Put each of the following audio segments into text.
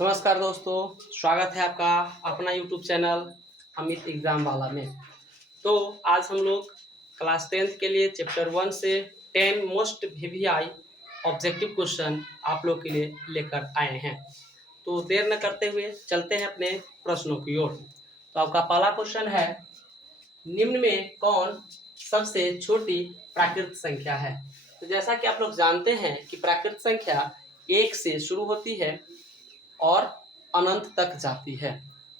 नमस्कार दोस्तों, स्वागत है आपका अपना यूट्यूब चैनल अमित एग्जाम वाला में। तो आज हम लोग क्लास 10th के लिए चैप्टर 1 से 10 मोस्ट वीवीआई ऑब्जेक्टिव क्वेश्चन आप लोग के लिए लेकर आए हैं। तो देर न करते हुए चलते हैं अपने प्रश्नों की ओर। तो आपका पहला क्वेश्चन है, निम्न में कौन सबसे छोटी प्राकृत संख्या है। तो जैसा कि आप लोग जानते हैं कि प्राकृत संख्या 1 से शुरू होती है और अनंत तक जाती है।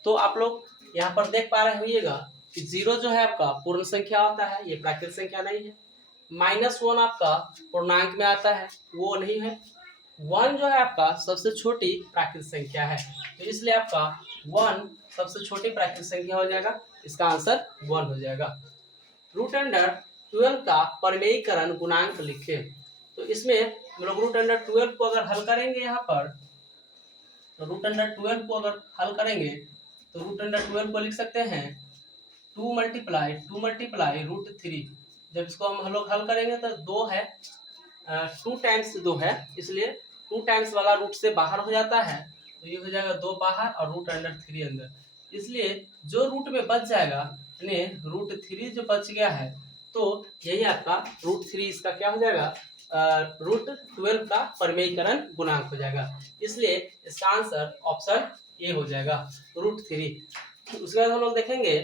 तो आप लोग यहाँ पर देख पा रहे होइएगा कि 0 जो है आपका पूर्ण संख्या होता है, ये प्राकृत संख्या नहीं है। -1 आपका पूर्णांक में आता है, वो नहीं है। 1 जो है आपका सबसे छोटी प्राकृत संख्या है, तो इसलिए आपका 1 सबसे छोटी प्राकृत संख्या हो जाएगा। इसका आंसर 1 हो जाएगा। √12 का परिमेयीकरण गुणांक लिखे। तो इसमें हम लोग √12 को अगर हल करेंगे यहाँ पर, तो √12 को अगर हल करेंगे तो √12 को लिख सकते हैं 2 मल्टीप्लाई √3। जब इसको हम लोग हल करेंगे तो 2 है, 2 टाइम्स 2 है, इसलिए 2 टाइम्स वाला रूट से बाहर हो जाता है, तो ये हो जाएगा 2 बाहर और √3 अंदर। इसलिए जो रूट में बच जाएगा, √3 जो बच गया है, तो यही आपका √3 इसका क्या हो जाएगा, √12 का परिमेयीकरण गुणांक हो जाएगा। इसलिए इसका आंसर ऑप्शन ए हो जाएगा, √3। उसके बाद हम लोग देखेंगे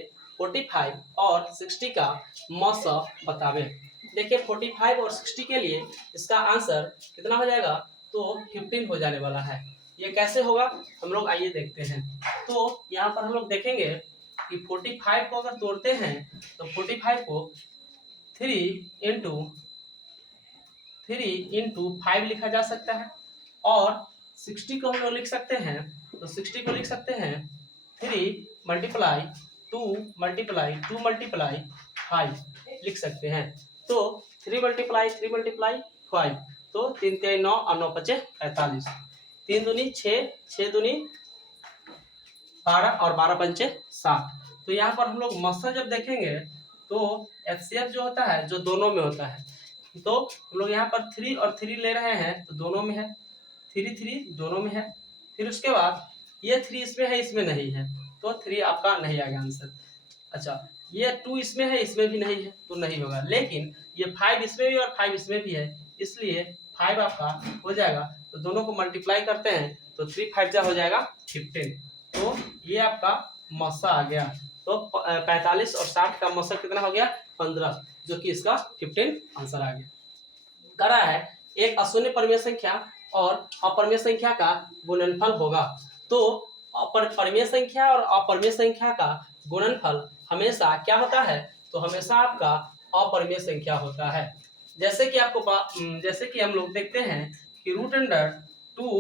45 और 60 का मौसा बतावे। देखिए 45 और 60 के लिए इसका आंसर कितना हो जाएगा, तो 15 हो जाने वाला है। ये कैसे होगा हम लोग आइए देखते हैं। तो यहाँ पर हम लोग देखेंगे कि 45 को अगर तोड़ते हैं तो 45 को 3 × 5 लिखा जा सकता है, और 60 को हम लोग लिख सकते हैं, तो 60 को लिख सकते हैं 3 × 2 × 5 लिख सकते हैं। तो 3 × 5, तो 3 × 9 और 9 × 5 45, 3 दूनी 6, 6 दूनी 12 और 12 × 5 7। तो यहाँ पर हम लोग मस्सा जब देखेंगे तो एचसीएफ जो होता है, जो दोनों में होता है, तो हम लोग यहाँ पर 3 और 3 ले रहे हैं, तो दोनों में है, 3 3 दोनों में है। फिर उसके बाद ये 3 इसमें है, इसमें नहीं है, तो 3 आपका नहीं आएगा आंसर। अच्छा, ये 2 इसमें है, इसमें भी नहीं है, तो नहीं होगा। लेकिन ये 5 इसमें भी और 5 इसमें भी है, इसलिए 5 आपका हो जाएगा। तो दोनों को मल्टीप्लाई करते हैं तो 3 5 जा हो जाएगा 15। तो ये आपका मौसा आ गया। तो 45 और 60 का मौसा कितना हो गया, 15, जो कि इसका 15 आंसर आ गया। करा है एक अशून्य परिमेय संख्या और अपरिमेय संख्या का गुणनफल होगा। तो परिमेय संख्या और अपरिमेय संख्या का गुणनफल हमेशा क्या होता है, तो हमेशा आपका अपरिमेय संख्या होता है। जैसे कि हम लोग देखते हैं कि √2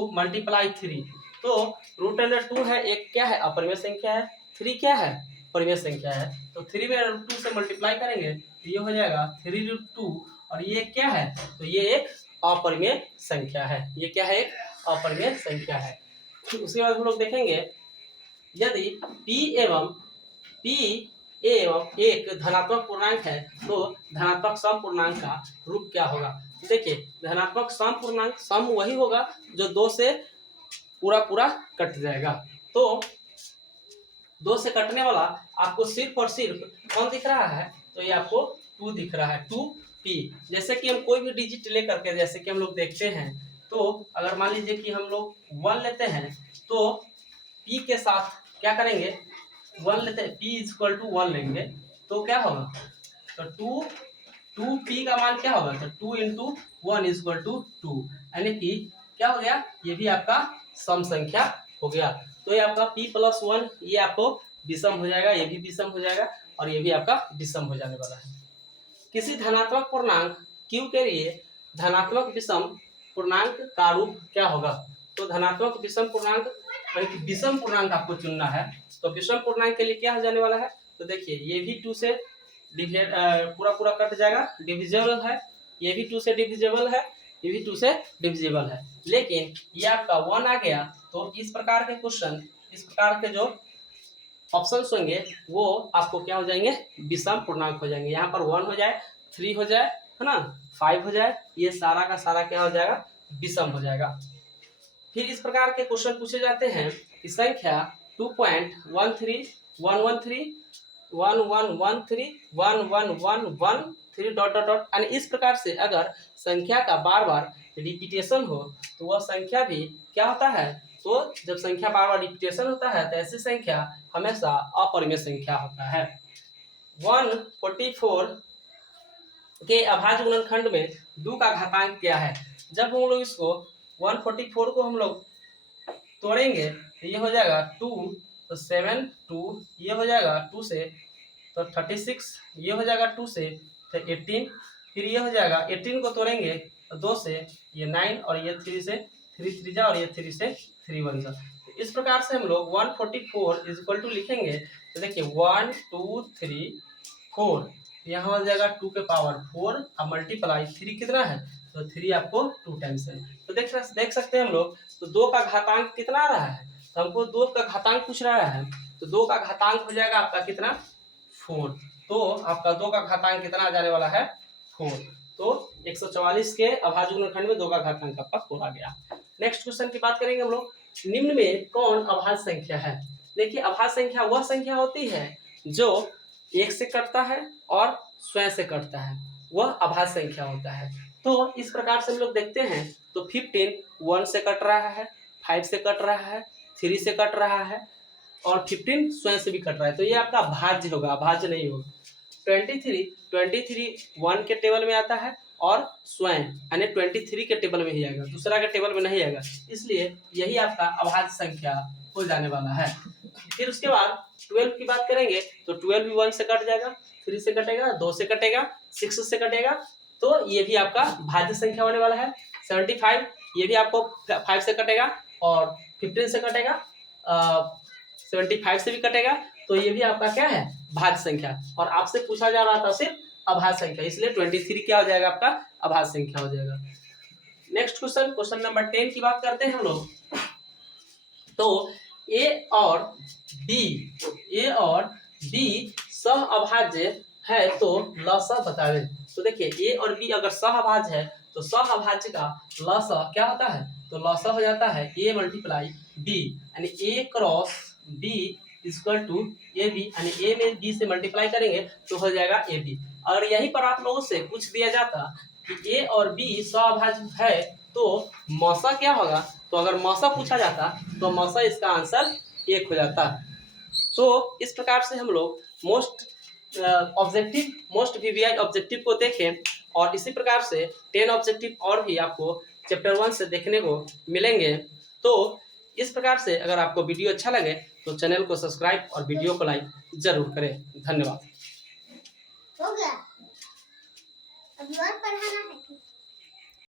× 3, तो √2 है, एक क्या है, अपरिमेय संख्या है, 3 क्या है, परिमेय संख्या है। तो 3 में √2 से मल्टीप्लाई करेंगे तो ये हो जाएगा 3√2, और ये क्या है, तो ये एक अपरिमेय संख्या है। ये क्या है, एक अपरिमेय संख्या है। उसके बाद हम लोग देखेंगे यदि P एवं एक धनात्मक पूर्णांक है, तो धनात्मक सम पूर्णांक का रूप क्या होगा। देखिए धनात्मक सम पूर्णांक सम वही होगा जो 2 से पूरा कट जाएगा। तो 2 से कटने वाला आपको सिर्फ और सिर्फ कौन दिख रहा है, तो ये आपको 2 दिख रहा है, 2p। जैसे कि हम कोई भी डिजिट ले करके, जैसे कि हम लोग देखते हैं, तो अगर मान लीजिए कि हम लोग 1 लेते हैं, तो p के साथ क्या करेंगे, 1 लेते हैं, p = 1 लेंगे, तो क्या होगा, तो 2p का मान क्या होगा, तो 2 × 1 = 2, यानी कि क्या हो गया, ये भी आपका सम संख्या हो गया। तो ये आपका p + 1 ये आपको विषम हो जाएगा, ये भी विषम हो जाएगा, और ये भी आपका विषम हो जाने वाला है। किसी धनात्मक पूर्णांक q के लिए धनात्मक विषम पूर्णांक का रूप क्या होगा। तो धनात्मक विषम पूर्णांक यानी कि विषम पूर्णांक आपको चुनना है। तो विषम पूर्णांक के लिए क्या हो जाने वाला है, तो देखिए ये भी 2 से डिवाइड पूरा कट जाएगा, डिविजिबल है, ये भी 2 से डिविजिबल है, ये भी 2 से डिविजिबल है। लेकिन ये आपका 1 आ गया, तो इस प्रकार के क्वेश्चन, इस प्रकार के जो ऑप्शंस होंगे वो आपको क्या हो जाएंगे, विषम पूर्णांक हो जाएंगे। यहाँ पर 1 हो जाए, 3 हो जाए, है ना, 5 हो जाए, ये सारा का सारा क्या हो जाएगा, विषम हो जाएगा। फिर इस प्रकार के क्वेश्चन पूछे जाते हैं कि संख्या 2.13 डॉट डॉट डॉट, यानी इस प्रकार से अगर संख्या का बार बार रिपीटेशन हो तो वह संख्या भी क्या होता है, तो जब संख्या बार बार रिपीटेशन होता है तो ऐसी संख्या हमेशा अपरिमेय संख्या होता है। 144 के अभाज्य गुणनखंड में 2 का घातांक क्या है। जब हम लोग इसको 144 को हम लोग तोड़ेंगे तो ये हो जाएगा 2, तो 7 2, ये हो जाएगा 2 से तो 36, ये हो जाएगा 2 से तो 18, फिर ये हो जाएगा 18 को तोड़ेंगे तो 2 से ये 9 और ये 3 से 3 3 जा और ये 3 से 3 1 जा। तो इस प्रकार से हम लोग 144 इज इक्वल टू लिखेंगे तो देखिए 1 2 3 4, यहाँ हो जाएगा 2 के पावर 4 अब मल्टीप्लाई 3 कितना है, तो 3 आपको 2 टाइम्स है। तो देख सकते हैं हम लोग, तो 2 का घातांक कितना आ रहा है, तो हमको 2 का घातांक पूछ रहा है, तो 2 का घातांक हो जाएगा आपका कितना 4, तो आपका 2 का घातांक कितना आ जाने वाला है 4। तो 144 के अभाज्य गुणनखंड में 2 का घातांक आपका 4 आ गया। नेक्स्ट क्वेश्चन की बात करेंगे हम लोग, निम्न में कौन अभाज्य संख्या है। देखिए अभाज्य संख्या वह संख्या होती है जो 1 से कटता है और स्वयं से कटता है, वह अभाज्य संख्या होता है। तो इस प्रकार से हम लोग देखते हैं तो 15 1 से कट रहा है, 5 से कट रहा है, 3 से कट रहा है और 15 स्वयं से भी कट रहा है, तो ये आपका भाज्य होगा, अभाज्य नहीं होगा। 23 1 के टेबल में आता है और स्वयं यानी 23 के टेबल में ही आएगा, दूसरा के टेबल में नहीं आएगा, इसलिए यही आपका अभाज्य संख्या हो जाने वाला है। फिर उसके बाद 12 की बात करेंगे तो 12 भी 1 से कट जाएगा, 3 से कटेगा, 2 से कटेगा, 6 से कटेगा, तो ये भी आपका भाज्य संख्या होने वाला है। 75 ये भी आपको 5 से कटेगा और 15 से कटेगा, 75 से भी कटेगा, तो ये भी आपका क्या है भाज्य संख्या, और आपसे पूछा जा रहा था सिर्फ अभाज्य संख्या, इसलिए 23 क्या हो जाएगा आपका अभाज्य संख्या हो जाएगा। नेक्स्ट क्वेश्चन नंबर 10 की बात करते हैं हम लोग। तो ए और बी सह अभाज्य है तो लसह बतावे। तो देखिए ए और बी अगर सह अभाज्य है तो सह अभाज्य का लसह क्या होता है, तो लसह हो जाता है ए मल्टीप्लाई बी, यानी a cross b equal to a b, यानी ए में बी से मल्टीप्लाई करेंगे तो हो जाएगा ए बी। अगर यहीं पर आप लोगों से पूछ दिया जाता कि ए और बी सह अभाज्य है तो मौसा क्या होगा, तो अगर मौसा पूछा जाता तो मौसा इसका आंसर 1 हो जाता। तो इस प्रकार से हम लोग मोस्ट वीवीआई ऑब्जेक्टिव को देखें, और इसी प्रकार से 10 ऑब्जेक्टिव और भी आपको चैप्टर 1 से देखने को मिलेंगे। तो इस प्रकार से अगर आपको वीडियो अच्छा लगे तो चैनल को सब्सक्राइब और वीडियो को लाइक जरूर करें। धन्यवाद। हो गया, अभी और पढ़ाना है।